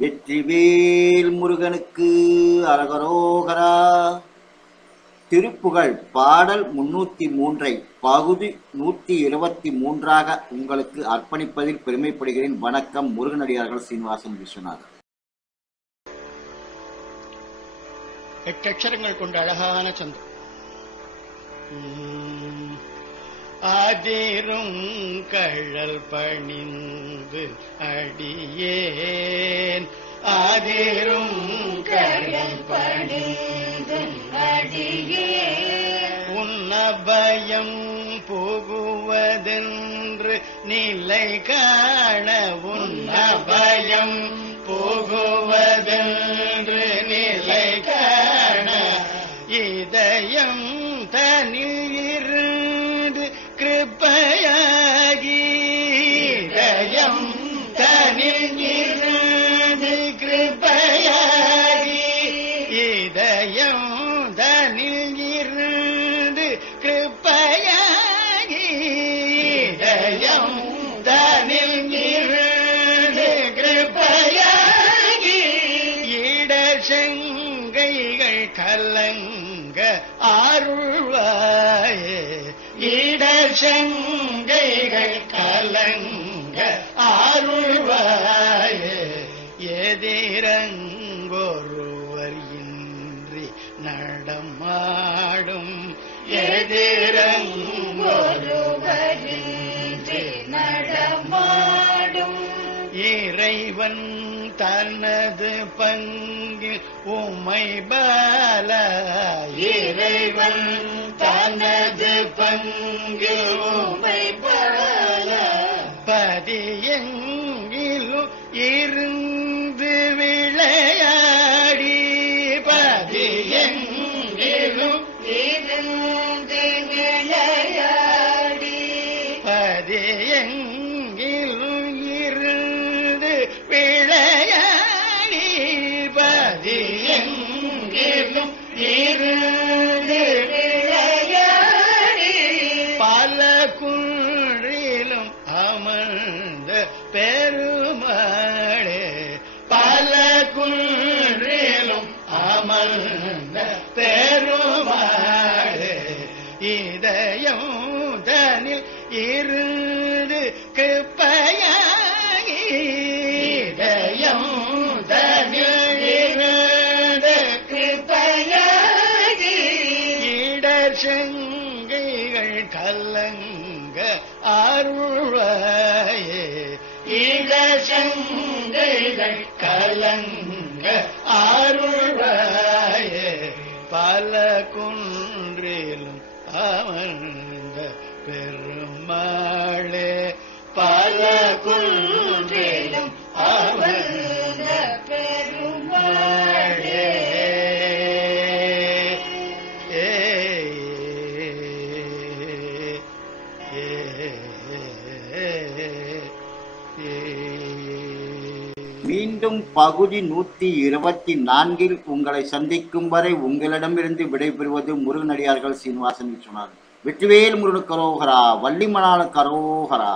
வெற்றிவேல் முருகனுக்கு அரகரோகரா. திருப்புகழ் பாடல் முன்னூத்தி மூன்றை பகுதி நூத்தி இருபத்தி மூன்றாக உங்களுக்கு அர்ப்பணிப்பதில் பெருமைப்படுகிறேன். வணக்கம் முருகனடியார்கள் சீனிவாசன் விஸ்வநாதன் எட்டு அக்ஷரங்கள் கொண்ட அழகான சந்தம் அதிரும் கழல் பணிந்து அடியேன். அதிரும் கழல் பணிந்து அடியேன். உன்னபயம் போகுவதென்று நிலை காண உன்னபயம் போகுவதென்று நிலை இதயம் தனில் இருந்து கிருப்பையாகி இடசெங்கைகள் கலங்க அருள்வாயே. இடசெங்கைகள் கலங்க அருள்வாயே. எதிரங்கொருவர் இன்றி நடமாடும் எதிரங்கோ இறைவன் தனது பங்கில் உமை பால. இறைவன் தனது பங்கில் உமை பால. பதியெங்கிலும் இருந்து இருந்து பல குன்றிலும் அமர்ந்த பெருமாளே. பல குன்றிலும் அமர்ந்த பெருமாளே. இதயம் தனில் இருந்து கிருப்பையாகி செங்கைகள் கலங்க அருள்வாயே. இடர் செங்கைகள் கலங்க அருள்வாயே. பல குன்றிலும் அமர்ந்த பெருமாளே. பல குன்றிலும் அமர்ந்த மீண்டும் பகுதி நூத்தி இருபத்தி நான்கில் உங்களை சந்திக்கும் வரை உங்களிடமிருந்து விடைபெறுவது முருகனடியார்கள் சீனிவாசன் சொன்னார். வெற்றிவேல் முருகன் கரோகரா வள்ளிமணால கரோகரா.